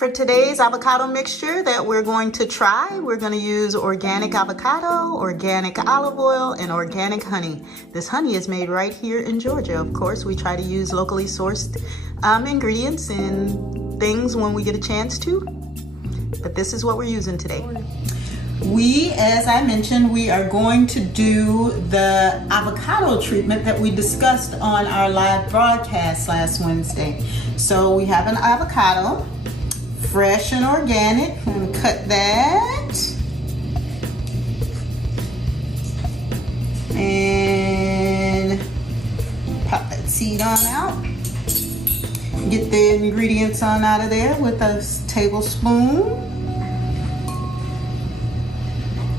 For today's avocado mixture that we're going to try, we're going to use organic avocado, organic olive oil, and organic honey. This honey is made right here in Georgia. Of course, we try to use locally sourced ingredients and things when we get a chance to, but this is what we're using today. As I mentioned, we are going to do the avocado treatment that we discussed on our live broadcast last Wednesday. So we have an avocado, fresh and organic. I'm going to cut that. And pop that seed on out. Get the ingredients on out of there with a tablespoon.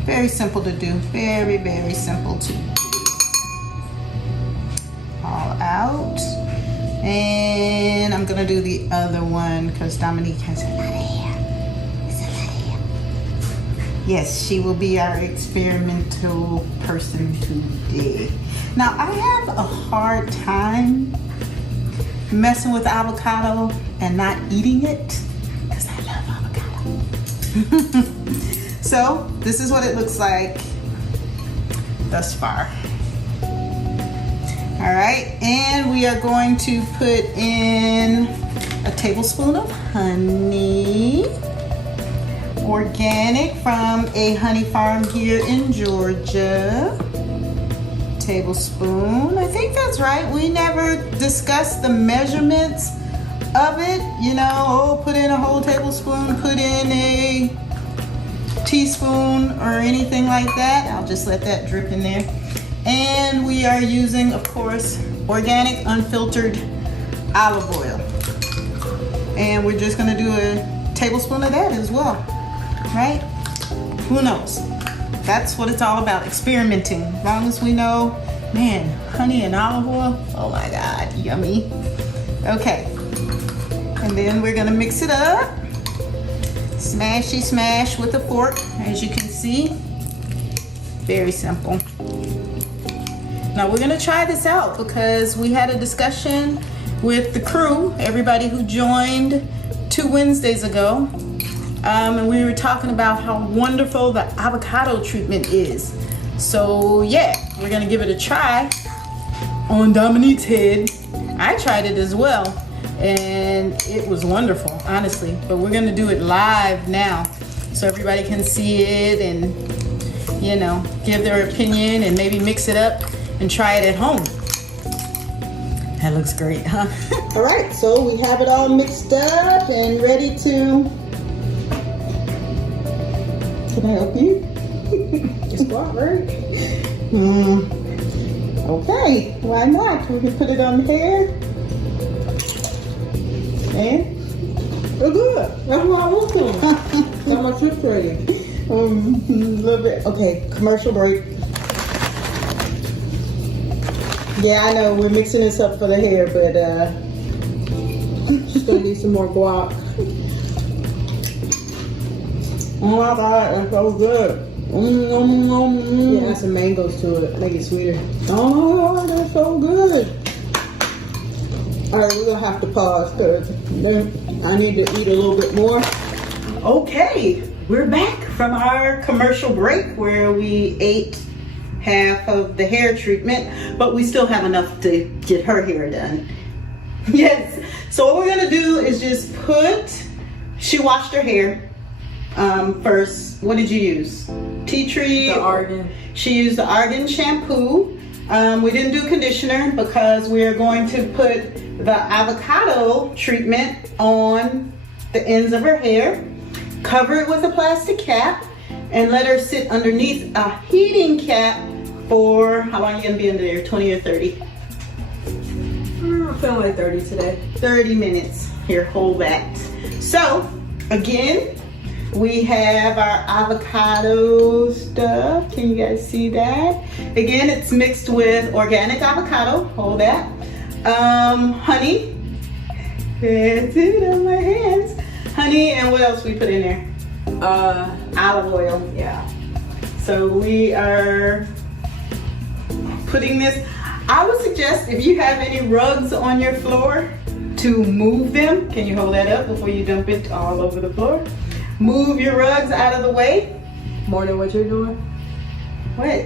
Very simple to do. Very, very simple to do. All out. And I'm gonna do the other one because Dominique has a lot of hair. It's a lot of hair. Yes, she will be our experimental person today. Now, I have a hard time messing with avocado and not eating it because I love avocado. So, this is what it looks like thus far. All right, and we are going to put in a tablespoon of honey, organic from a honey farm here in Georgia. Tablespoon, I think that's right. We never discussed the measurements of it. You know, put in a whole tablespoon, put in a teaspoon or anything like that. I'll just let that drip in there. And we are using, of course, organic unfiltered olive oil. And we're just gonna do a tablespoon of that as well, right? Who knows? That's what it's all about, experimenting. As long as we know, man, honey and olive oil, oh my God, yummy. Okay, and then we're gonna mix it up. Smashy smash with a fork, as you can see. Very simple. Now we're gonna try this out because we had a discussion with the crew, everybody who joined 2 Wednesdays ago, and we were talking about how wonderful the avocado treatment is. So yeah, we're gonna give it a try on Dominique's head. I tried it as well, and it was wonderful, honestly. But we're gonna do it live now so everybody can see it and, you know, give their opinion and maybe mix it up and try it at home. That looks great, huh? All right, so we have it all mixed up and ready to... Can I help you? Just walk, right? Okay, why not? We can put it on the hair. And we're good. That's what I want to. Got my trip ready. A little bit. Okay, commercial break. Yeah, I know we're mixing this up for the hair, but just gonna need some more guac. Oh my God, that's so good. Yeah, add some mangoes to it, make it sweeter. Oh my God, that's so good. All right, we're gonna have to pause because I need to eat a little bit more. Okay, we're back from our commercial break where we ate half of the hair treatment, but we still have enough to get her hair done. Yes, so what we're gonna do is just she washed her hair first. What did you use? Tea tree? The argan. She used the argan shampoo. We didn't do conditioner because we are going to put the avocado treatment on the ends of her hair, cover it with a plastic cap, and let her sit underneath a heating cap for, how long are you gonna be under there, 20 or 30? I'm feeling like 30 today. 30 minutes. Here, hold that. So, again, we have our avocado stuff. Can you guys see that? Again, it's mixed with organic avocado. Hold that. Honey. That's it on my hands. Honey, and what else we put in there? Olive oil. Yeah. So we are putting this. I would suggest if you have any rugs on your floor to move them. Can you hold that up before you dump it all over the floor? Move your rugs out of the way. More than what you're doing? What?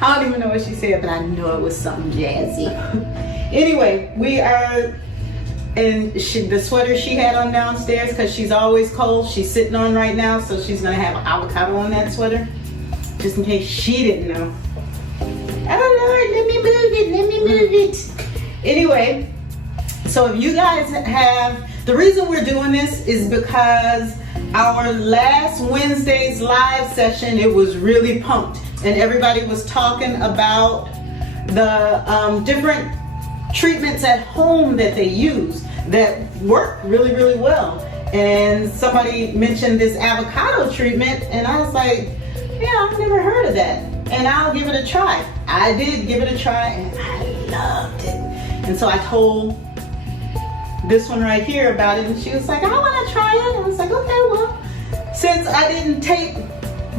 I don't even know what she said, but I know it was something jazzy. Anyway, we are in the sweater she had on downstairs, because she's always cold, she's sitting on right now, so she's gonna have avocado on that sweater, just in case she didn't know. Oh Lord, let me move it. Anyway, so if you guys have, the reason we're doing this is because our last Wednesday's live session, it was really pumped, and everybody was talking about the different treatments at home that they use that work really, really well. And somebody mentioned this avocado treatment, and I was like, yeah, I've never heard of that, and I'll give it a try. I did give it a try, and I loved it. And so I told this one right here about it, and she was like, I want to try it. And I was like, okay, well, since I didn't tape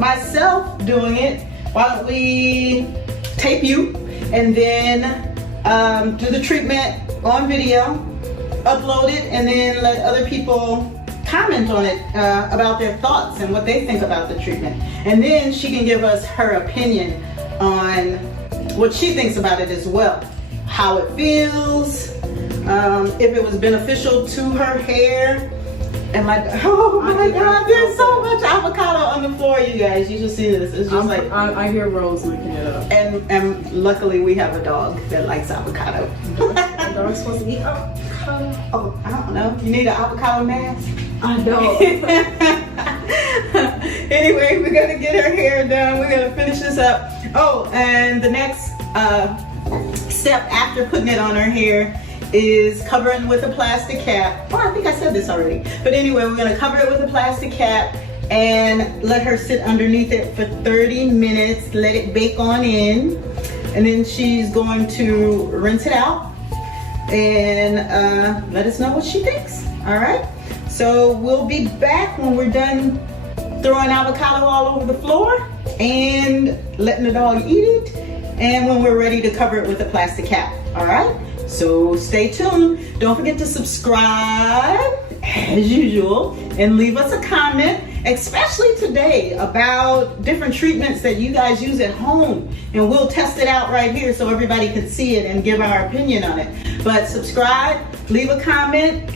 myself doing it, why don't we tape you and then do the treatment on video, upload it, and then let other people comment on it about their thoughts and what they think about the treatment. And then she can give us her opinion on what she thinks about it as well. How it feels, if it was beneficial to her hair. And oh my God, there's so much avocado on the floor, you guys. You should see this. It's just like I hear Rose licking it up. And luckily we have a dog that likes avocado. The dog's supposed to eat avocado. Oh, I don't know. You need an avocado mask? I know. Anyway, we're gonna get her hair done. We're gonna finish this up. Oh, and the next step after putting it on her hair is covering with a plastic cap. Oh, I think I said this already. But anyway, we're gonna cover it with a plastic cap and let her sit underneath it for 30 minutes, let it bake on in. And then she's going to rinse it out and let us know what she thinks, all right? So we'll be back when we're done throwing avocado all over the floor and letting the dog eat it, and when we're ready to cover it with a plastic cap, all right? So stay tuned. Don't forget to subscribe as usual and leave us a comment, especially today, about different treatments that you guys use at home, and we'll test it out right here so everybody can see it and give our opinion on it. But subscribe, leave a comment.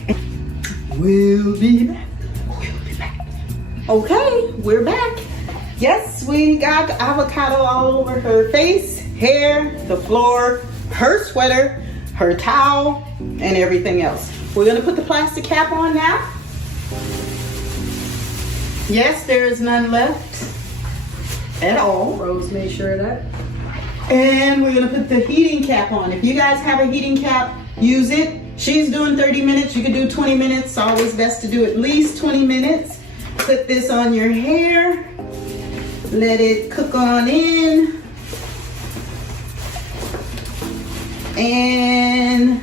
We'll be back. Okay, we're back. Yes, we got avocado all over her face, hair, the floor, her sweater, her towel, and everything else. We're gonna put the plastic cap on now. Yes, there is none left at all. Rose made sure of that. And we're gonna put the heating cap on. If you guys have a heating cap, use it. She's doing 30 minutes, you can do 20 minutes. It's always best to do at least 20 minutes. Put this on your hair. Let it cook on in. And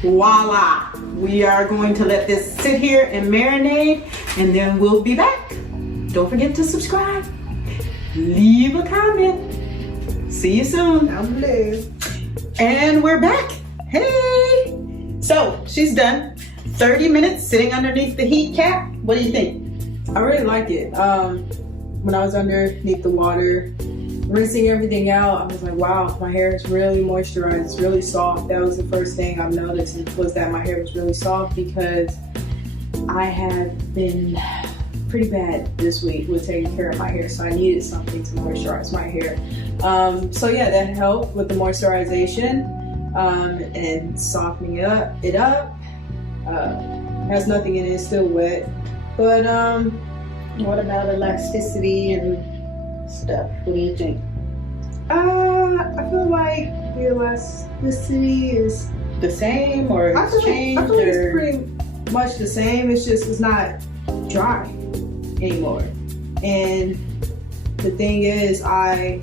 voila, we are going to let this sit here and marinate, and then we'll be back. Don't forget to subscribe, leave a comment. See you soon. I'm blue. And we're back. Hey, so she's done 30 minutes sitting underneath the heat cap. What do you think? I really like it. When I was underneath the water, rinsing everything out, I was like, wow, my hair is really moisturized, it's really soft. That was the first thing I've noticed, was that my hair was really soft, because I have been pretty bad this week with taking care of my hair, so I needed something to moisturize my hair. So yeah, that helped with the moisturization and softening it up. Has nothing in it, it's still wet. But what about elasticity and stuff? What do you think? I feel like the elasticity is The same, or I it's feel changed? like it's pretty much the same. It's just, it's not dry anymore. And the thing is, I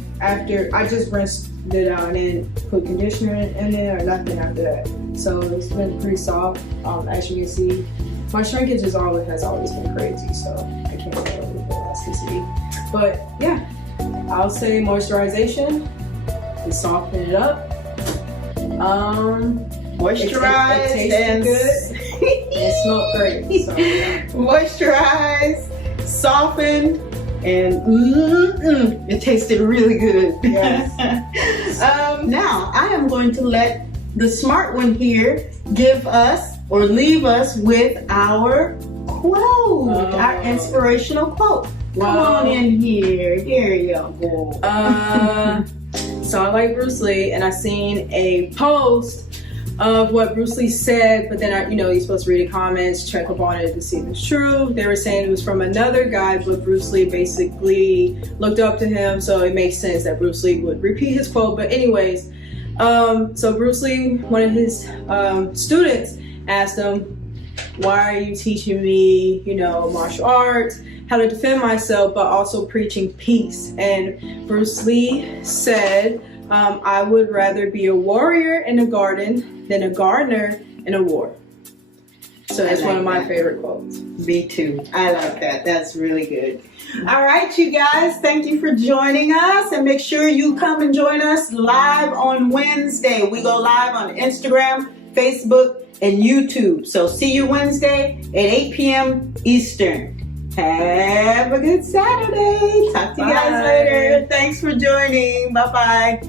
just rinsed it out and then put conditioner in there, or nothing after that. So it's been pretty soft. As you can see, my shrinkage has always been crazy, so I can't tell with the elasticity. But yeah, I'll say moisturization is softening it up, Moisturized it and tasted good. It smelled great. So, yeah. moisturized, softened, and it tasted really good. Yes. Now I am going to let the smart one here give us or leave us with our quote, our inspirational quote. Come on in here. Here you go. So I like Bruce Lee, and I seen a post of what Bruce Lee said, but then you're supposed to read the comments, check up on it to see if it's true. They were saying it was from another guy, but Bruce Lee basically looked up to him, so it makes sense that Bruce Lee would repeat his quote. But anyways, so Bruce Lee, one of his students, asked him, "Why are you teaching me, martial arts, how to defend myself, but also preaching peace?" And Bruce Lee said, "I would rather be a warrior in a garden than a gardener in a war." So that's one of my favorite quotes. Me too. I like that. That's really good. All right, you guys, thank you for joining us, and make sure you come and join us live on Wednesday. We go live on Instagram, Facebook, and YouTube. So see you Wednesday at 8 p.m. Eastern. Have a good Saturday. Talk to you guys later. Thanks for joining. Bye-bye.